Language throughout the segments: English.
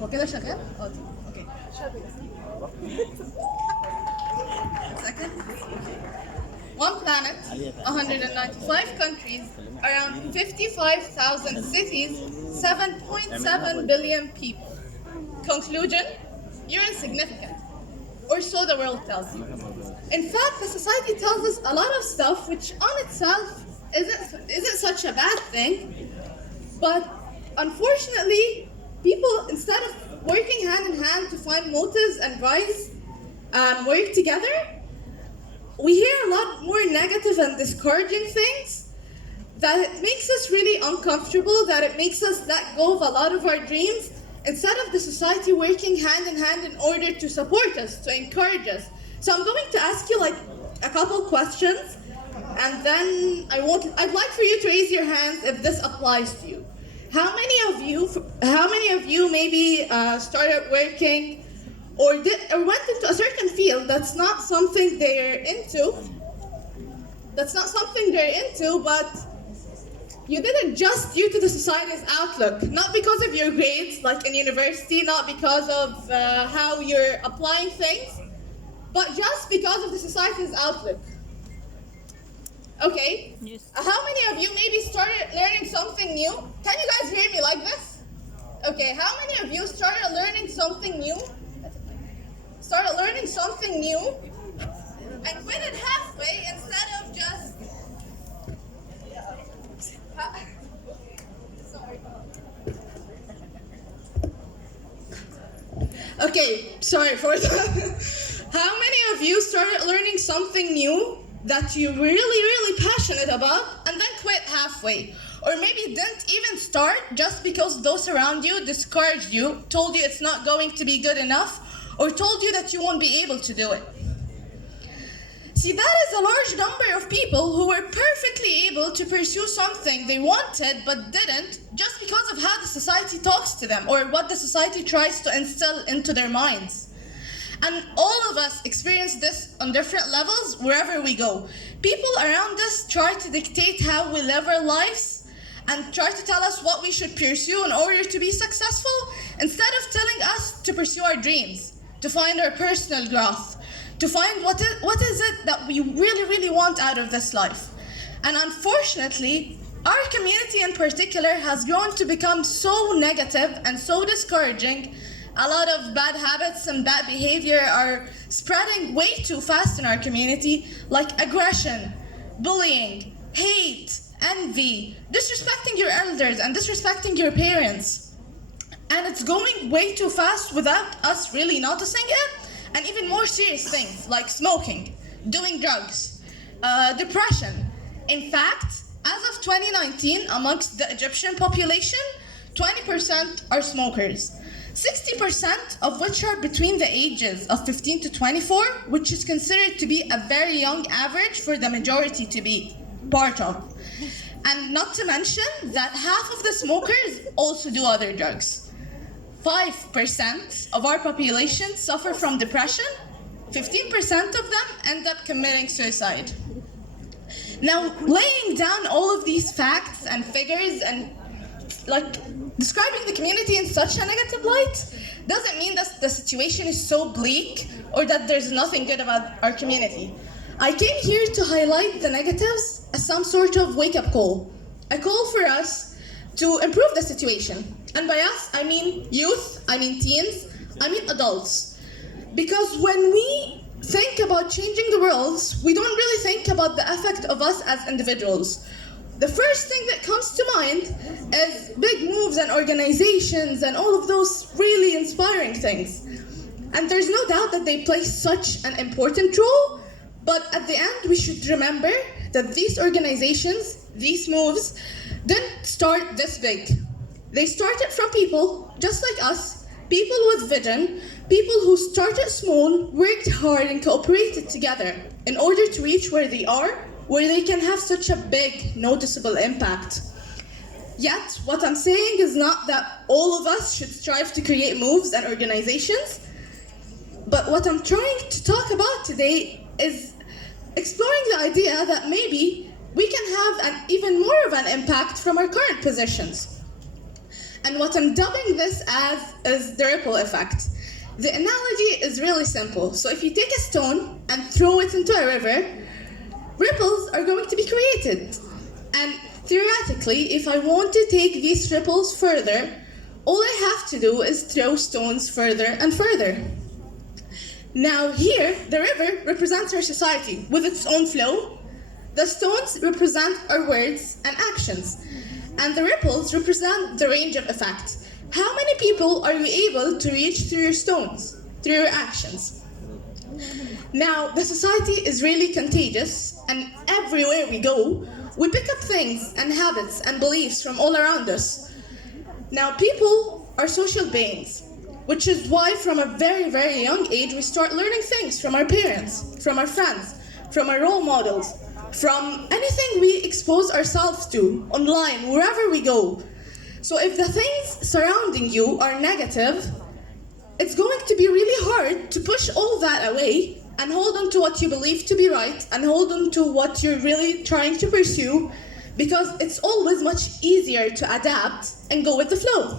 هو كده شغال؟ اوكي. Second. One planet, 195 countries, around 55,000 cities, 7.7 billion people. Conclusion: you're insignificant. Or so the world tells you. In fact, the society tells us a lot of stuff which on itself isn't such a bad thing, but unfortunately, people, instead of working hand in hand to find motives and rise and work together, we hear a lot more negative and discouraging things that it makes us really uncomfortable, that it makes us let go of a lot of our dreams, instead of the society working hand in hand in order to support us, to encourage us. So I'm going to ask you like a couple questions, and then I'd like for you to raise your hands if this applies to you. How many of you maybe started working or went into a certain field that's not something they're into? But you did it just due to the society's outlook, not because of your grades, like in university, not because of how you're applying things, but just because of the society's outlook. Okay. Yes. How many of you maybe started learning something new? Can you guys hear me like this? Okay. How many of you started learning something new? And quit it halfway instead of just. Sorry. Okay, sorry for that. How many of you started learning something new that you're really passionate about and then quit halfway? Or maybe didn't even start just because those around you discouraged you, told you it's not going to be good enough, or told you that you won't be able to do it? See, that is a large number of people who were perfectly able to pursue something they wanted but didn't, just because of how the society talks to them or what the society tries to instill into their minds. And all of us experience this on different levels wherever we go. People around us try to dictate how we live our lives and try to tell us what we should pursue in order to be successful, instead of telling us to pursue our dreams, to find our personal growth, to find what is it that we really want out of this life. And unfortunately, our community in particular has grown to become so negative and so discouraging. A lot of bad habits and bad behavior are spreading way too fast in our community, like aggression, bullying, hate, envy, disrespecting your elders and disrespecting your parents. And it's going way too fast without us really noticing it. And even more serious things like smoking, doing drugs, depression. In fact, as of 2019, amongst the Egyptian population, 20% are smokers. 60% of which are between the ages of 15 to 24, which is considered to be a very young average for the majority to be part of. And not to mention that half of the smokers also do other drugs. 5% of our population suffer from depression. 15% of them end up committing suicide. Now, laying down all of these facts and figures and describing the community in such a negative light doesn't mean that the situation is so bleak or that there's nothing good about our community. I came here to highlight the negatives as some sort of wake-up call. A call for us to improve the situation. And by us, I mean youth, I mean teens, I mean adults. Because when we think about changing the world, we don't really think about the effect of us as individuals. The first thing that comes to mind is big moves and organizations and all of those really inspiring things. And there's no doubt that they play such an important role, but at the end we should remember that these organizations, these moves, didn't start this big. They started from people just like us, people with vision, people who started small, worked hard and cooperated together in order to reach where they are, where they can have such a big, noticeable impact. Yet, what I'm saying is not that all of us should strive to create moves and organizations, but what I'm trying to talk about today is exploring the idea that maybe we can have even more of an impact from our current positions. And what I'm dubbing this as is the ripple effect. The analogy is really simple. So if you take a stone and throw it into a river, ripples are going to be created. And theoretically, if I want to take these ripples further, all I have to do is throw stones further and further. Now here, the river represents our society with its own flow. The stones represent our words and actions. And the ripples represent the range of effect. How many people are you able to reach through your stones, through your actions? Now, the society is really contagious, and everywhere we go, we pick up things and habits and beliefs from all around us. Now, people are social beings, which is why from a very, very young age, we start learning things from our parents, from our friends, from our role models, from anything we expose ourselves to, online, wherever we go. So if the things surrounding you are negative, it's going to be really hard to push all that away and hold on to what you believe to be right and hold on to what you're really trying to pursue, because it's always much easier to adapt and go with the flow.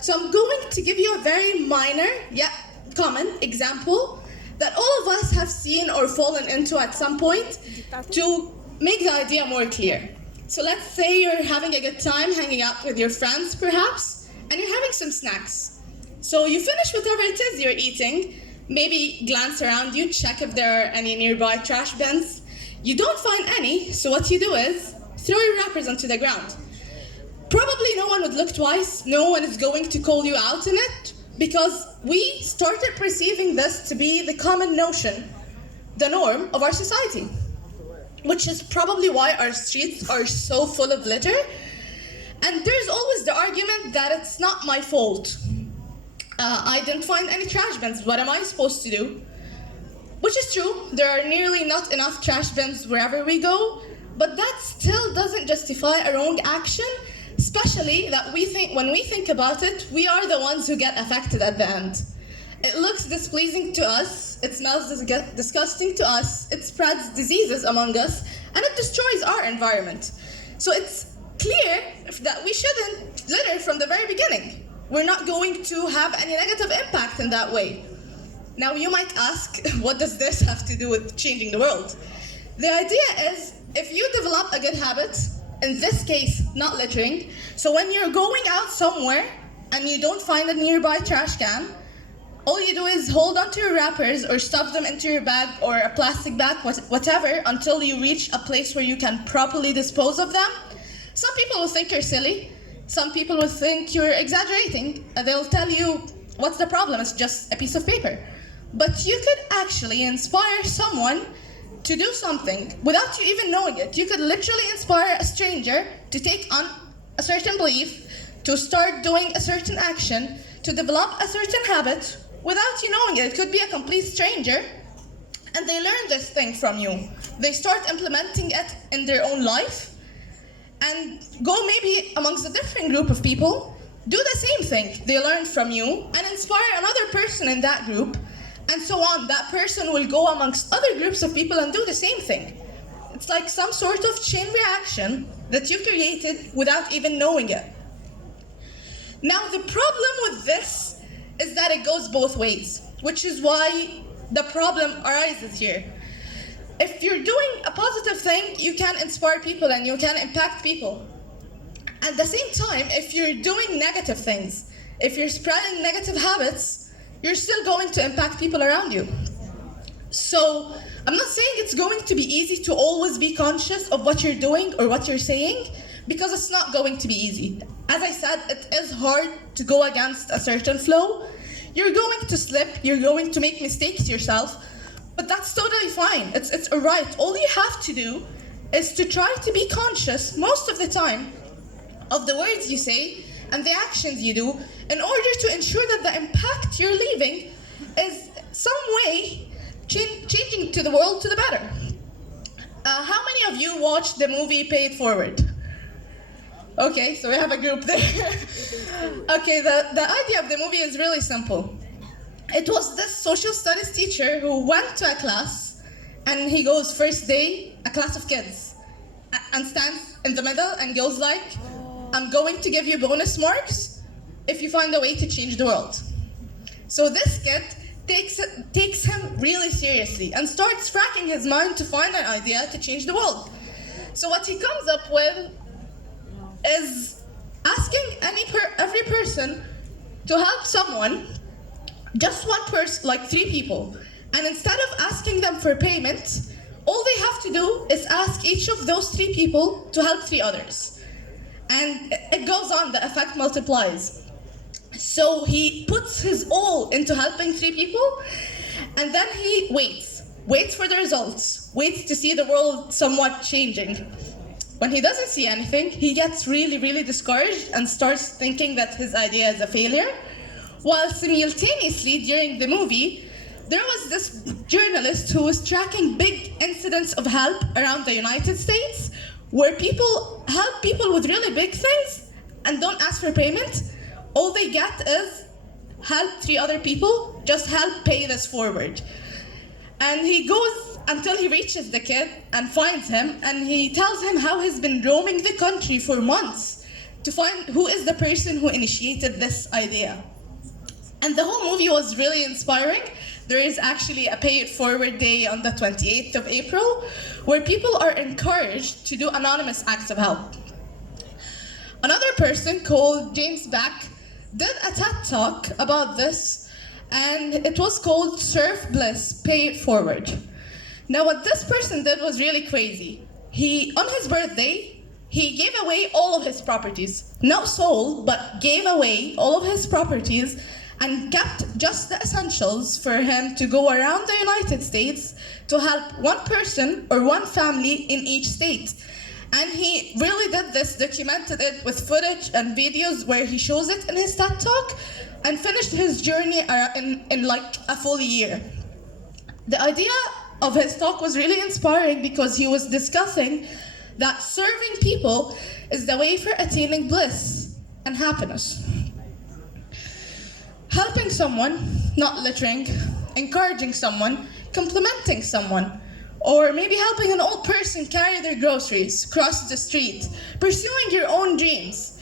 So I'm going to give you a very minor yet common example that all of us have seen or fallen into at some point to make the idea more clear. So let's say you're having a good time hanging out with your friends perhaps, and you're having some snacks. So you finish whatever it is you're eating, maybe glance around you, check if there are any nearby trash bins. You don't find any, so what you do is throw your wrappers onto the ground. Probably no one would look twice, no one is going to call you out in it, because we started perceiving this to be the common notion, the norm of our society. Which is probably why our streets are so full of litter. And there's always the argument that it's not my fault. I didn't find any trash bins, what am I supposed to do? Which is true, there are nearly not enough trash bins wherever we go, but that still doesn't justify a wrong action, especially that when we think about it, we are the ones who get affected at the end. It looks displeasing to us, it smells disgusting to us, it spreads diseases among us, and it destroys our environment. So it's clear that we shouldn't litter from the very beginning. We're not going to have any negative impact in that way. Now you might ask, what does this have to do with changing the world? The idea is, if you develop a good habit, in this case, not littering, so when you're going out somewhere and you don't find a nearby trash can, all you do is hold onto your wrappers or stuff them into your bag or a plastic bag, whatever, until you reach a place where you can properly dispose of them. Some people will think you're silly. Some people will think you're exaggerating. They'll tell you, what's the problem? It's just a piece of paper. But you could actually inspire someone to do something without you even knowing it. You could literally inspire a stranger to take on a certain belief, to start doing a certain action, to develop a certain habit, without you knowing it. It could be a complete stranger, and they learn this thing from you. They start implementing it in their own life, and go maybe amongst a different group of people, do the same thing. They learn from you, and inspire another person in that group, and so on. That person will go amongst other groups of people and do the same thing. It's like some sort of chain reaction that you created without even knowing it. Now the problem with this is that it goes both ways, which is why the problem arises here. If you're doing a positive thing, you can inspire people and you can impact people. At the same time, if you're doing negative things, if you're spreading negative habits, you're still going to impact people around you. So I'm not saying it's going to be easy to always be conscious of what you're doing or what you're saying, because it's not going to be easy. As I said, it is hard to go against a certain flow. You're going to slip, you're going to make mistakes yourself, but that's totally fine. It's alright. All you have to do is to try to be conscious most of the time of the words you say and the actions you do in order to ensure that the impact you're leaving is some way changing to the world to the better. How many of you watched the movie Pay It Forward? Okay, so we have a group there. Okay, the idea of the movie is really simple. It was this social studies teacher who went to a class, and he goes, first day, a class of kids, and stands in the middle and goes like, I'm going to give you bonus marks if you find a way to change the world. So this kid takes him really seriously and starts racking his mind to find an idea to change the world. So what he comes up with is asking every person to help someone, just one person, like 3 people. And instead of asking them for payment, all they have to do is ask each of those 3 people to help 3 others. And it goes on, the effect multiplies. So he puts his all into helping 3 people, and then he waits for the results, waits to see the world somewhat changing. When he doesn't see anything, he gets really, really discouraged and starts thinking that his idea is a failure. While simultaneously, during the movie, there was this journalist who was tracking big incidents of help around the United States, where people help people with really big things and don't ask for payment. All they get is help 3 other people, just help pay this forward. And he goes until he reaches the kid and finds him, and he tells him how he's been roaming the country for months to find who is the person who initiated this idea. And the whole movie was really inspiring. There is actually a Pay It Forward Day on the 28th of April, where people are encouraged to do anonymous acts of help. Another person called James Back did a TED Talk about this, and it was called Serve Bliss, Pay It Forward. Now what this person did was really crazy. On his birthday, he gave away all of his properties. Not sold, but gave away all of his properties and kept just the essentials for him to go around the United States to help one person or one family in each state. And he really did this, documented it with footage and videos where he shows it in his TED Talk, and finished his journey in like a full year. The idea of his talk was really inspiring because he was discussing that serving people is the way for attaining bliss and happiness. Helping someone, not littering, encouraging someone, complimenting someone, or maybe helping an old person carry their groceries, cross the street, pursuing your own dreams,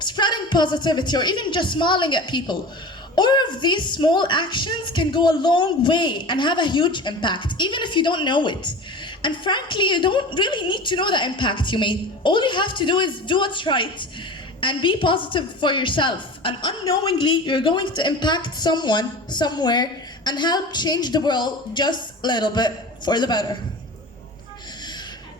spreading positivity, or even just smiling at people. All of these small actions can go a long way and have a huge impact, even if you don't know it. And frankly, you don't really need to know the impact you made. All you have to do is do what's right and be positive for yourself. And unknowingly, you're going to impact someone, somewhere, and help change the world just a little bit for the better.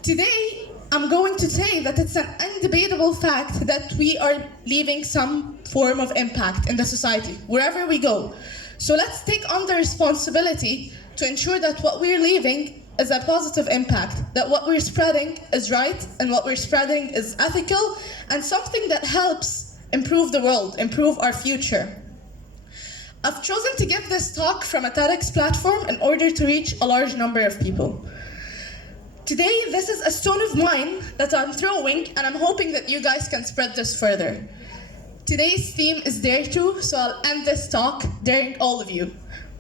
Today, I'm going to say that it's an undebatable fact that we are leaving some form of impact in the society, wherever we go. So let's take on the responsibility to ensure that what we're leaving is a positive impact, that what we're spreading is right, and what we're spreading is ethical, and something that helps improve the world, improve our future. I've chosen to give this talk from a TEDx platform in order to reach a large number of people. Today, this is a stone of mine that I'm throwing, and I'm hoping that you guys can spread this further. Today's theme is Dare To, so I'll end this talk daring all of you,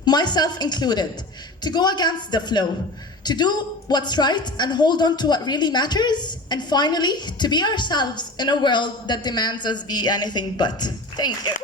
myself included, to go against the flow, to do what's right and hold on to what really matters, and finally, to be ourselves in a world that demands us be anything but. Thank you.